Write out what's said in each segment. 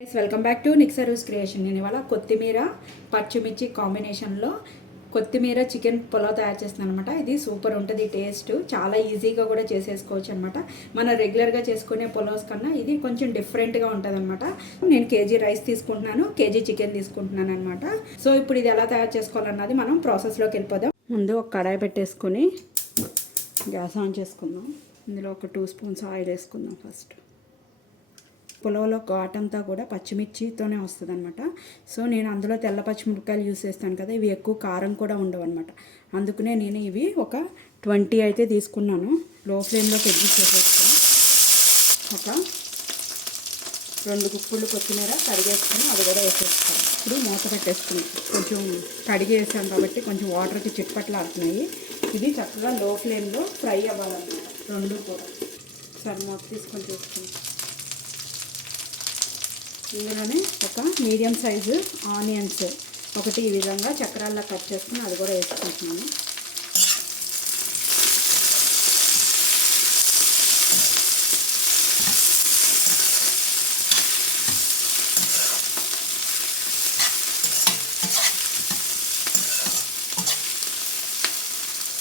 Welcome back to Nick service creation. నేను ఇవాళ కొత్తిమీర పచ్చిమిర్చి కాంబినేషన్లో కొత్తిమీర చికెన్ పులావ్ తయారు చేస్తున్నాను అనమాట. ఇది సూపర్ ఉంటుంది టేస్ట్, చాలా ఈజీగా కూడా చేసేసుకోవచ్చు అనమాట. మన రెగ్యులర్గా చేసుకునే పులావ్స్ కన్నా ఇది కొంచెం డిఫరెంట్గా ఉంటుంది అనమాట. నేను కేజీ రైస్ తీసుకుంటున్నాను, కేజీ చికెన్ తీసుకుంటున్నాను అనమాట. సో ఇప్పుడు ఇది ఎలా తయారు చేసుకోవాలన్నది మనం ప్రాసెస్లోకి వెళ్ళిపోదాం. ముందు ఒక కడాయి పెట్టేసుకొని గ్యాస్ ఆన్ చేసుకుందాం. ఇందులో ఒక 2 స్పూన్స్ ఆయిల్ వేసుకుందాం. ఫస్ట్ పులావ్లో ఘాటంతా కూడా పచ్చిమిర్చితోనే వస్తుంది అనమాట. సో నేను అందులో తెల్ల పచ్చిమిరపకాయలు యూస్ చేస్తాను కదా, ఇవి ఎక్కువ కారం కూడా ఉండవు అనమాట. అందుకనే నేను ఇవి ఒక 20 అయితే తీసుకున్నాను. లో ఫ్లేమ్లోకి అడ్జస్ట్ చేసేసుకొని ఒక 2 గుప్పులు కొత్తిమీర కడిగేసుకొని అది కూడా వేసేసుకోవాలి. ఇప్పుడు మూత పెట్టేసుకుని కొంచెం కడిగేసాను కాబట్టి కొంచెం వాటర్కి చిట్పట్లు ఆడుతున్నాయి. ఇది చక్కగా లో ఫ్లేమ్లో ఫ్రై అవ్వాలన్నమాట. 2 కూడా సరే మూత తీసుకొని చూసుకుంటాం. ఇందులోనే ఒక మీడియం సైజు ఆనియన్స్ ఒకటి ఈ విధంగా చక్రాల్లో కట్ చేసుకుని అది కూడా వేసుకుంటున్నాను.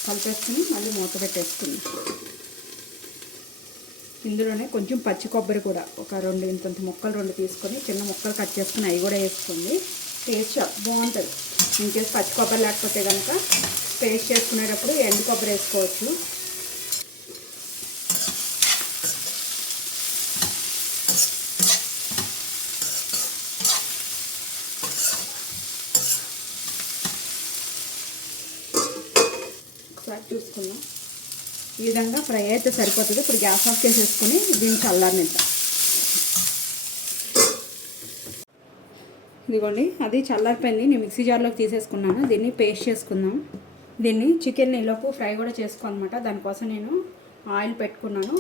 కలిపేసుకుని మళ్ళీ మూత పెట్టేసుకున్నాం. ఇందులోనే కొంచెం పచ్చి కొబ్బరి కూడా ఒక 2 ఇంతంత ముక్కలు 2 తీసుకొని చిన్న ముక్కలు కట్ చేసుకుని అవి కూడా వేసుకోండి. టేస్ట్ బాగుంటుంది. ఇంకేసి పచ్చి కొబ్బరి లేకపోతే కనుక పేస్ట్ చేసుకునేటప్పుడు ఎండు కొబ్బరి వేసుకోవచ్చు. ఒకసారి చూసుకుందాం. ఈ విధంగా ఫ్రై అయితే సరిపోతుంది. ఇప్పుడు గ్యాస్ ఆఫ్ చేసేసుకొని దీన్ని చల్లారనిద్దాం. ఇదిగోండి, అది చల్లారిపోయింది. నేను మిక్సీ జార్లోకి తీసేసుకున్నాను. దీన్ని పేస్ట్ చేసుకుందాం. దీన్ని చికెన్ ఈలోపు ఫ్రై కూడా చేసుకోవాలన్నమాట. దానికోసం నేను ఆయిల్ పెట్టుకున్నాను.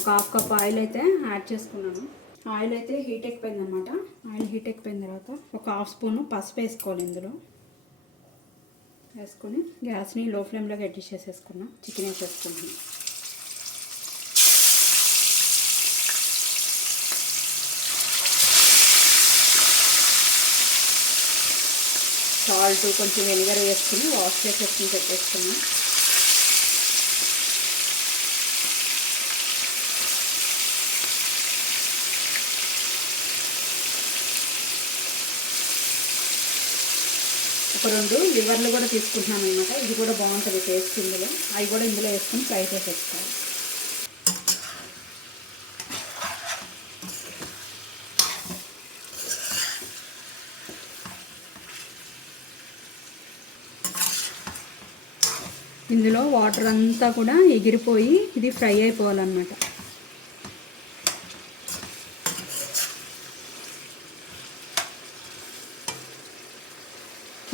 ఒక 1/2 కప్ ఆయిల్ అయితే యాడ్ చేసుకున్నాను. ఆయిల్ అయితే హీట్ ఎక్కిపోయింది అనమాట. ఆయిల్ హీట్ ఎక్కిపోయిన తర్వాత ఒక 1/2 స్పూన్ పసుపు వేసుకోవాలి. ఇందులో వేసుకొని గ్యాస్ని లో ఫ్లేమ్లోకి అడ్జస్ట్ చేసేసుకున్నాం. చికెన్ వేసేసుకుంటున్నాం. సాల్ట్ కొంచెం వెనిగర్ వేసుకుని వాష్ చేసేసుకుని పెట్టేసుకున్నాం. ఒక 2 లివర్లు కూడా తీసుకుంటున్నాను అనమాట. ఇది కూడా బాగుంటుంది టేస్ట్. ఇందులో అవి కూడా ఇందులో వేసుకొని ఫ్రై చేసేసుకోవాలి. ఇందులో వాటర్ అంతా కూడా ఎగిరిపోయి ఇది ఫ్రై అయిపోవాలన్నమాట.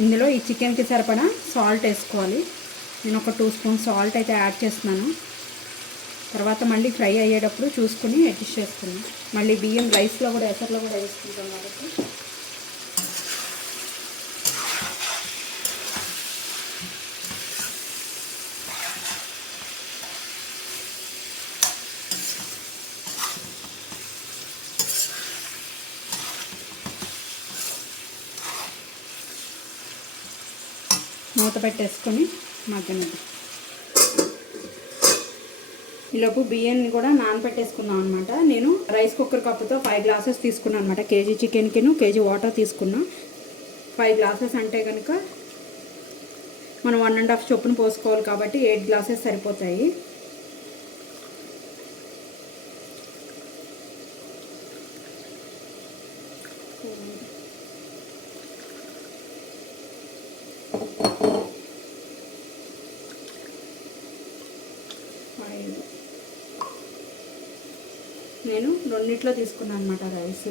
ఇందులో ఈ చికెన్కి సరిపడా సాల్ట్ వేసుకోవాలి. నేను ఒక 2 స్పూన్స్ సాల్ట్ అయితే యాడ్ చేస్తున్నాను. తర్వాత మళ్ళీ ఫ్రై అయ్యేటప్పుడు చూసుకుని అడ్జస్ట్ చేసుకున్నాను. మళ్ళీ బియ్యం రైస్లో కూడా ఎసర్లో కూడా వేసుకుంటాం కాబట్టి మూత పెట్టేసుకొని మగ్గనిద్దాం. ఈలోపు బియ్యాన్ని కూడా నానబెట్టేసుకున్నాం అనమాట. నేను రైస్ కుక్కర్ కప్పుతో 5 గ్లాసెస్ తీసుకున్నాను అనమాట. కేజీ చికెన్కిను కేజీ వాటర్ తీసుకున్నా. 5 గ్లాసెస్ అంటే కనుక మనం 1.5 చొప్పున పోసుకోవాలి కాబట్టి 8 గ్లాసెస్ సరిపోతాయి. నేను 2 తీసుకున్నాను అనమాట రైస్.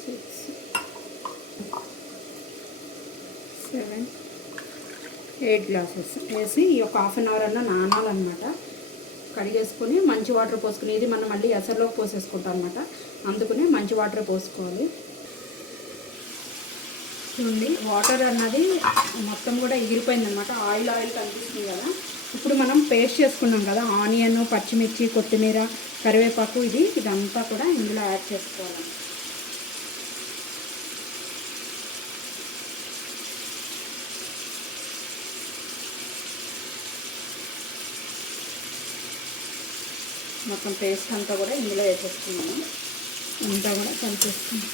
6, 7, 8 గ్లాసెస్ వేసి ఒక 1/2 అవర్ అన్నా నానాలన్నమాట. కడిగేసుకొని మంచి వాటర్ పోసుకుని, ఇది మనం మళ్ళీ ఎసర్లోకి పోసేసుకుంటాం అనమాట. అందుకనే మంచి వాటర్ పోసుకోవాలి. చూడండి, వాటర్ అన్నది మొత్తం కూడా ఎగిరిపోయింది అనమాట. ఆయిల్ కనిపిస్తుంది కదా, ఇప్పుడు మనం పేస్ట్ చేసుకున్నాం కదా, ఆనియన్, పచ్చిమిర్చి, కొత్తిమీర, కరివేపాకు, ఇదంతా కూడా ఇందులో యాడ్ చేసుకోవాలి. మొత్తం పేస్ట్ అంతా కూడా ఇందులో వేసేసుకున్నాము. అంతా కూడా కలిపేసుకున్నాం.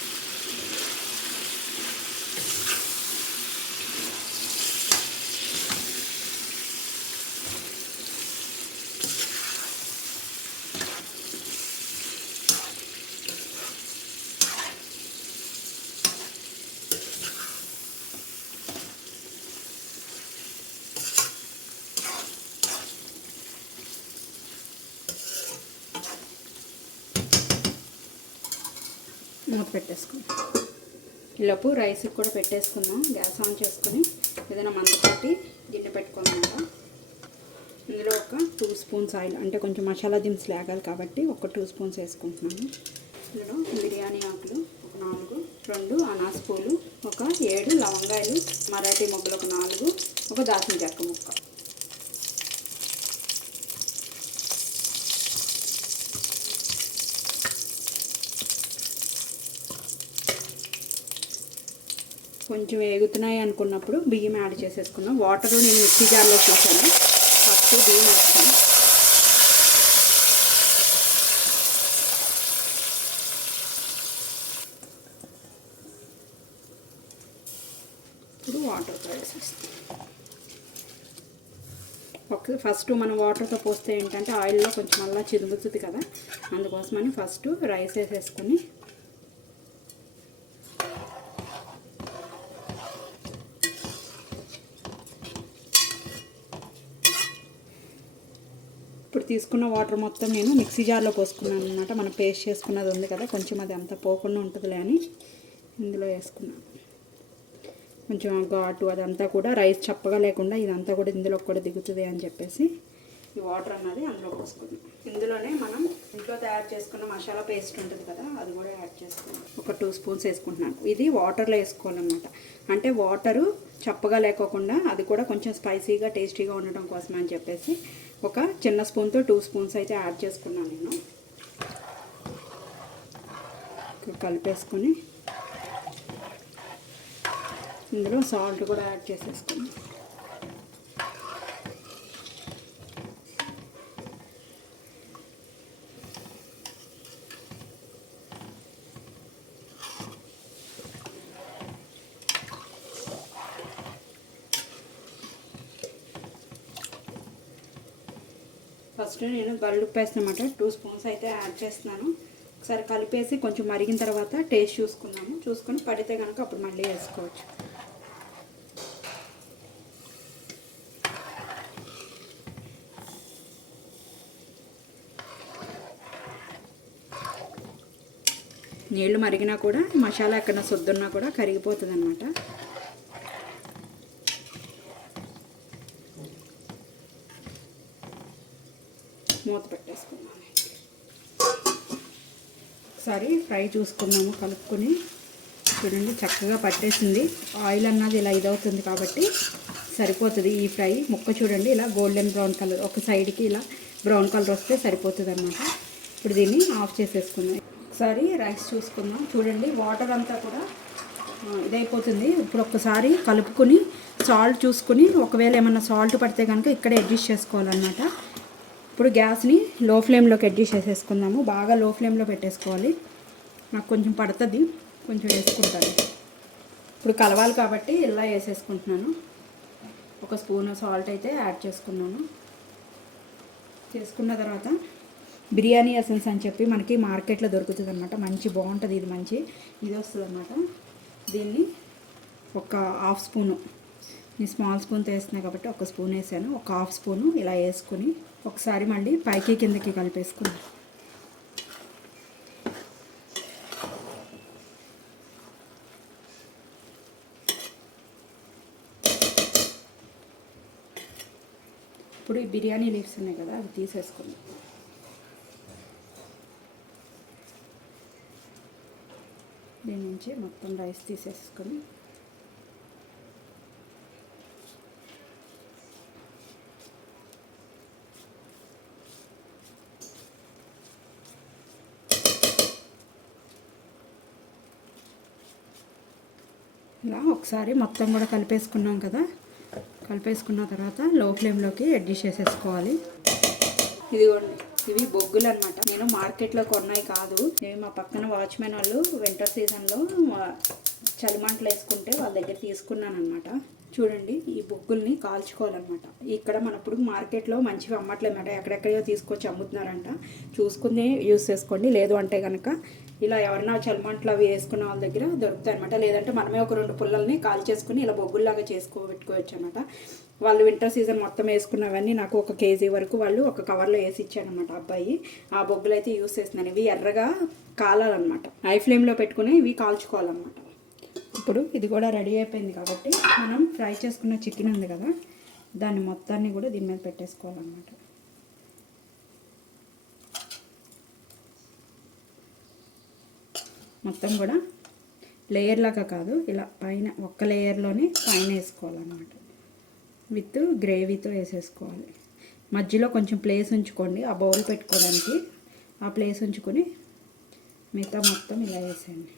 మూత పెట్టేసుకుందాం. ఈలోపు రైస్కి కూడా పెట్టేసుకుందాం. గ్యాస్ ఆన్ చేసుకొని ఏదైనా మందపాటి గిన్నె పెట్టుకోవాలన్నమాట. ఇందులో ఒక 2 స్పూన్స్ ఆయిల్, అంటే కొంచెం మసాలా దినుసులు లేగాలి కాబట్టి ఒక 2 స్పూన్స్ వేసుకుంటున్నాను. ఇందులో బిర్యానీ ఆకులు ఒక 4, 2 అనాస పూలు, ఒక 7 లవంగాయలు, మరాఠీ మొగ్గలు ఒక 4, ఒక దాల్చిన చెక్క ముక్క. కొంచెం వేగుతున్నాయి అనుకున్నప్పుడు బియ్యం యాడ్ చేసేసుకున్నాం. వాటర్ నేను మిక్సీ జార్లో చూసాను. ఫస్ట్ బియ్యం వేస్తాను. ఇప్పుడు వాటర్తో వేసేస్తాం. ఫస్ట్ మనం వాటర్తో పోస్తే ఏంటంటే ఆయిల్లో కొంచెం అలా చిరుగుతుంది కదా, అందుకోసమని ఫస్ట్ రైస్ వేసేసుకొని ఇప్పుడు తీసుకున్న వాటర్ మొత్తం నేను మిక్సీ జార్లో పోసుకున్నాను అనమాట. మనం పేస్ట్ చేసుకున్నది ఉంది కదా, కొంచెం అది అంతా పోకుండా ఉంటుందిలే అని ఇందులో వేసుకున్నాను. కొంచెం ఘాటు అదంతా కూడా రైస్ చప్పగా లేకుండా ఇదంతా కూడా ఇందులో కూడా దిగుతుంది అని చెప్పేసి ఈ వాటర్ అన్నది అందులో పోసుకున్నాం. ఇందులోనే మనం ఇంట్లో తయారు చేసుకున్న మసాలా పేస్ట్ ఉంటుంది కదా, అది కూడా యాడ్ చేసుకున్నాం. ఒక 2 స్పూన్స్ వేసుకుంటున్నాను. ఇది వాటర్లో వేసుకోవాలన్నమాట. అంటే వాటరు చప్పగా లేకోకుండా అది కూడా కొంచెం స్పైసీగా టేస్టీగా ఉండడం కోసం అని చెప్పేసి ఒక చిన్న స్పూన్తో 2 స్పూన్స్ అయితే యాడ్ చేసుకున్నాను నేను. కలిపేసుకొని ఇందులో సాల్ట్ కూడా యాడ్ చేసేసుకున్నాను. ఫస్ట్ నేను గల్లుప్పు వేస్తానమాట. 2 స్పూన్స్ అయితే యాడ్ చేస్తున్నాను. ఒకసారి కలిపేసి కొంచెం మరిగిన తర్వాత టేస్ట్ చూసుకొని పడితే కనుక అప్పుడు మళ్ళీ వేసుకోవచ్చు. నీళ్ళు మరిగినా కూడా మసాలా ఎక్కడ సొద్దున్నా కూడా కరిగిపోతుంది అన్నమాట. మూత పెట్టేసుకున్నాను. ఒకసారి ఫ్రై చూసుకున్నాము కలుపుకొని. చూడండి చక్కగా పట్టేసింది. ఆయిల్ అన్నది ఇలా ఇదవుతుంది కాబట్టి సరిపోతుంది. ఈ ఫ్రై ముక్క చూడండి ఇలా గోల్డెన్ బ్రౌన్ కలర్, ఒక సైడ్కి ఇలా బ్రౌన్ కలర్ వస్తే సరిపోతుంది అన్నమాట. ఇప్పుడు దీన్ని ఆఫ్ చేసేసుకుందాం. ఒకసారి రైస్ చూసుకుందాం. చూడండి వాటర్ అంతా కూడా ఇదైపోతుంది. ఇప్పుడు ఒక్కసారి కలుపుకొని సాల్ట్ చూసుకొని ఒకవేళ ఏమన్నా సాల్ట్ పడితే కనుక ఇక్కడే అడ్జస్ట్ చేసుకోవాలన్నమాట. ఇప్పుడు గ్యాస్ని లో ఫ్లేమ్లోకి అడ్జస్ట్ చేసేసుకుందాము. బాగా లో ఫ్లేమ్లో పెట్టేసుకోవాలి. నాకు కొంచెం పడుతుంది, కొంచెం వేసుకుంటాను. ఇప్పుడు కలవాలి కాబట్టి ఇలా వేసేసుకుంటున్నాను. ఒక స్పూన్ సాల్ట్ అయితే యాడ్ చేసుకున్నాను. చేసుకున్న తర్వాత బిర్యానీ ఎసెన్స్ అని చెప్పి మనకి మార్కెట్లో దొరుకుతుంది అనమాట. బాగుంటుంది. ఇది వస్తుంది అనమాట. దీన్ని ఒక హాఫ్ స్పూను, నేను స్మాల్ స్పూన్తో వేస్తున్నాను కాబట్టి ఒక స్పూన్ వేసాను. ఒక హాఫ్ స్పూను ఇలా వేసుకొని ఒకసారి మళ్ళీ పైకి కిందకి కలిపేసుకున్నాను. ఇప్పుడు ఈ బిర్యానీ లీవ్స్ ఉన్నాయి కదా, అవి తీసేసుకున్నాం. దీని నుంచి మొత్తం రైస్ తీసేసుకొని ఇలా ఒకసారి మొత్తం కూడా కలిపేసుకున్నాం కదా, కలిపేసుకున్న తర్వాత లో ఫ్లేమ్లోకి అడ్జస్ట్ చేసేసుకోవాలి. ఇదిగోండి, ఇవి బొగ్గులు అనమాట. నేను మార్కెట్లో కొన్నాయి కాదు, ఇవి మా పక్కన వాచ్మెన్ వాళ్ళు వింటర్ సీజన్లో చలిమంటలు వేసుకుంటే వాళ్ళ దగ్గర తీసుకున్నాను అనమాట. చూడండి, ఈ బొగ్గుల్ని కాల్చుకోవాలన్నమాట. ఇక్కడ మనప్పుడు మార్కెట్లో మంచిగా అమ్మట్లేదన్నమాట, ఎక్కడెక్కడో తీసుకొచ్చి అమ్ముతున్నారంట. చూసుకుని యూస్ చేసుకోండి. లేదు అంటే కనుక ఇలా ఎవరైనా చలిమంటలు అవి వేసుకున్న వాళ్ళ దగ్గర దొరుకుతాయి అనమాట. లేదంటే మనమే ఒక 2 పుల్లల్ని కాల్చేసుకుని ఇలా బొగ్గుల్లాగా పెట్టుకోవచ్చు అనమాట. వాళ్ళు వింటర్ సీజన్ మొత్తం వేసుకున్నవన్నీ నాకు 1 కేజీ వరకు వాళ్ళు ఒక కవర్లో వేసి ఇచ్చాడనమాట అబ్బాయి. ఆ బొగ్గులు అయితే యూస్ చేస్తున్నాను. ఇవి ఎర్రగా కాలాలన్నమాట. హై ఫ్లేమ్లో పెట్టుకుని ఇవి కాల్చుకోవాలన్నమాట. ఇప్పుడు ఇది కూడా రెడీ అయిపోయింది కాబట్టి మనం ఫ్రై చేసుకున్న చికెన్ ఉంది కదా, దాన్ని మొత్తాన్ని కూడా దీని మీద పెట్టేసుకోవాలన్నమాట. మొత్తం కూడా లేయర్ లాగా కాదు, ఇలా పైన ఒక్క లేయర్లోనే పైన వేసుకోవాలన్నమాట. విత్ గ్రేవీతో వేసేసుకోవాలి. మధ్యలో కొంచెం ప్లేస్ ఉంచుకోండి ఆ బౌల్ పెట్టుకోవడానికి. ఆ ప్లేస్ ఉంచుకొని మిగతా మొత్తం ఇలా వేసేయండి.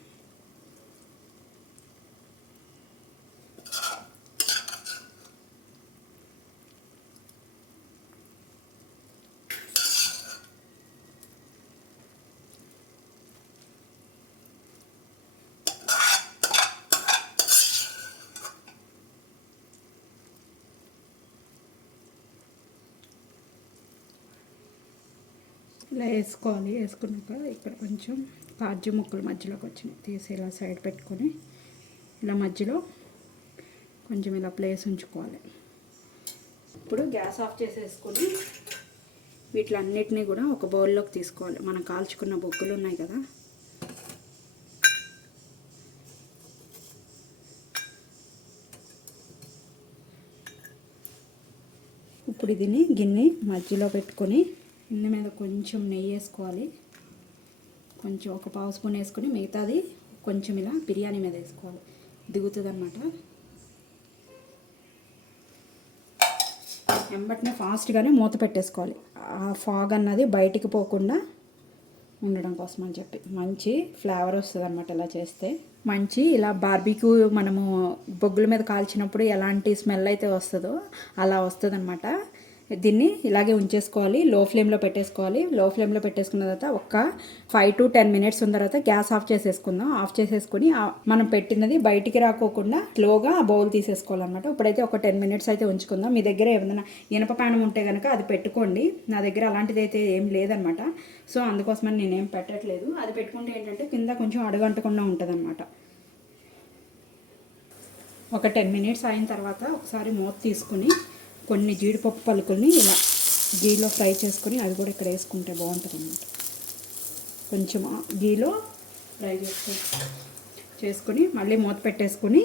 ఇలా వేసుకోవాలి. వేసుకున్నాక ఇక్కడ కొంచెం కాజు ముక్కలు మధ్యలోకి వచ్చినాయి, తీసి ఇలా సైడ్ పెట్టుకొని ఇలా మధ్యలో కొంచెం ఇలా ప్లేస్ ఉంచుకోవాలి. ఇప్పుడు గ్యాస్ ఆఫ్ చేసేసుకొని వీటిలన్నిటినీ కూడా ఒక బౌల్లోకి తీసుకోవాలి. మనం కాల్చుకున్న బొగ్గులు ఉన్నాయి కదా, ఇప్పుడు దీన్ని గిన్నె మధ్యలో పెట్టుకొని గిన్నె మీద కొంచెం నెయ్యి వేసుకోవాలి. కొంచెం 1 పావు స్పూన్ వేసుకొని మిగతాది కొంచెం ఇలా బిర్యానీ మీద వేసుకోవాలి, దిగుతుంది అన్నమాట. వెంబటనే ఫాస్ట్గానే మూత పెట్టేసుకోవాలి, ఆ ఫాగ్ అన్నది బయటికి పోకుండా ఉండడం కోసం అని చెప్పి. మంచి ఫ్లేవర్ వస్తుంది అన్నమాట ఇలా చేస్తే. మంచి ఇలా బార్బీక్యూ మనము బొగ్గుల మీద కాల్చినప్పుడు ఎలాంటి స్మెల్ అయితే వస్తుందో అలా వస్తుంది అన్నమాట. దీన్ని ఇలాగే ఉంచేసుకోవాలి, లో ఫ్లేమ్లో పెట్టేసుకోవాలి. లో ఫ్లేమ్లో పెట్టేసుకున్న తర్వాత ఒక 5 to 10 మినిట్స్ ఉన్న తర్వాత గ్యాస్ ఆఫ్ చేసేసుకుందాం. ఆఫ్ చేసేసుకుని మనం పెట్టినది బయటికి రాకోకుండా స్లోగా ఆ బౌల్ తీసేసుకోవాలన్నమాట. ఇప్పుడైతే ఒక 10 మినిట్స్ అయితే ఉంచుకుందాం. మీ దగ్గర ఏమైనా ఇనప ప్యానం ఉంటే కనుక అది పెట్టుకోండి. నా దగ్గర అలాంటిది అయితే ఏం లేదనమాట, సో అందుకోసమని నేనేం పెట్టట్లేదు. అది పెట్టుకుంటే ఏంటంటే కింద కొంచెం అడుగంటకుండా ఉంటుంది అన్నమాట. ఒక 10 మినిట్స్ అయిన తర్వాత ఒకసారి మూత తీసుకుని కొన్ని జీడిపప్పు పలుకుల్ని ఇలా గీలో ఫ్రై చేసుకొని అవి కూడా ఇక్కడ వేసుకుంటే బాగుంటుంది అన్నమాట. కొంచెం గీలో ఫ్రై చేసుకొని మళ్ళీ మూత పెట్టేసుకొని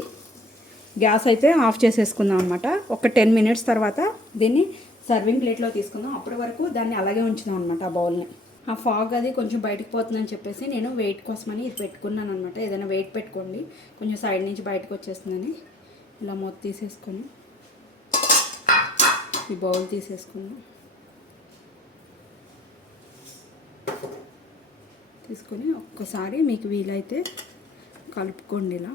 గ్యాస్ అయితే ఆఫ్ చేసేసుకుందాం అన్నమాట. ఒక 10 మినిట్స్ తర్వాత దీన్ని సర్వింగ్ ప్లేట్లో తీసుకుందాం. అప్పటి వరకు దాన్ని అలాగే ఉంచుదాం అన్నమాట. ఆ బౌల్ని ఆ ఫాగ్ అది కొంచెం బయటకు పోతుందని చెప్పేసి నేను వెయిట్ కోసమని ఇది పెట్టుకున్నాను అనమాట. ఏదైనా వెయిట్ పెట్టుకోండి, కొంచెం సైడ్ నుంచి బయటకు వచ్చేస్తుందని. ఇలా మూత తీసేసుకొని ఈ బౌల్ తీసేసుకుందాం. తీసుకొని ఒక్కసారి మీకు వీలైతే కలుపుకోండి. ఇలా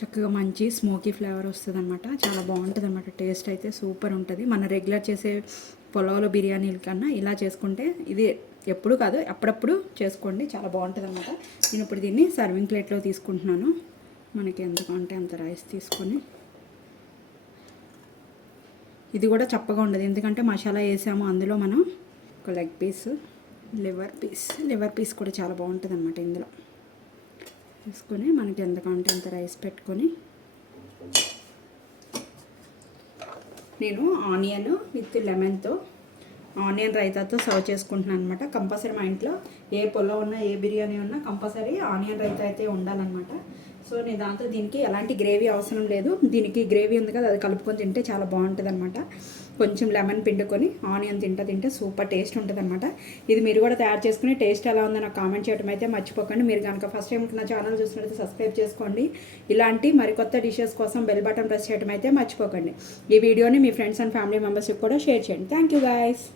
చక్కగా మంచి స్మోకీ ఫ్లేవర్ వస్తుంది అనమాట. చాలా బాగుంటుంది అనమాట. టేస్ట్ అయితే సూపర్ ఉంటుంది. మన రెగ్యులర్ చేసే పులావుల బిర్యానీల కన్నా ఇలా చేసుకుంటే, ఇది ఎప్పుడు కాదు అప్పుడప్పుడు చేసుకోండి, చాలా బాగుంటుంది అనమాట. నేను ఇప్పుడు దీన్ని సర్వింగ్ ప్లేట్లో తీసుకుంటున్నాను. మనకి ఎంత కావాలంటే అంత రైస్ తీసుకొని, ఇది కూడా చప్పగా ఉండదు ఎందుకంటే మసాలా వేసాము అందులో. మనం ఒక లెగ్ పీస్, లివర్ పీస్ కూడా చాలా బాగుంటుంది అన్నమాట. ఇందులో వేసుకొని మనకి ఎంత కావాలంటే అంత రైస్ పెట్టుకొని, నేను ఆనియన్ విత్ లెమన్తో ఆనియన్ రైతాతో సర్వ్ చేసుకుంటున్నాను అనమాట. కంపల్సరీ మా ఇంట్లో ఏ పులావ్ ఉన్నా ఏ బిర్యానీ ఉన్నా కంపల్సరీ ఆనియన్ రైతా అయితే ఉండాలన్నమాట. సో నేను దాంతో దీనికి ఎలాంటి గ్రేవీ అవసరం లేదు. దీనికి గ్రేవీ ఉంది కదా, అది కలుపుకొని తింటే చాలా బాగుంటుంది అనమాట. కొంచెం లెమన్ పిండుకొని ఆనియన్ తింటే సూపర్ టేస్ట్ ఉంటుంది అనమాట. ఇది మీరు కూడా తయారు చేసుకుని టేస్ట్ ఎలా ఉందో నాకు కామెంట్ చేయడం అయితే మర్చిపోకండి. మీరు కనుక ఫస్ట్ టైం నా ఛానల్ చూసినట్లయితే సబ్స్క్రైబ్ చేసుకోండి. ఇలాంటి మరికొత్త డిషెస్ కోసం బెల్ బటన్ ప్రెస్ చేయడం అయితే మర్చిపోకండి. ఈ వీడియోని మీ ఫ్రెండ్స్ అండ్ ఫ్యామిలీ మెంబర్స్కి కూడా షేర్ చేయండి. Thank you guys.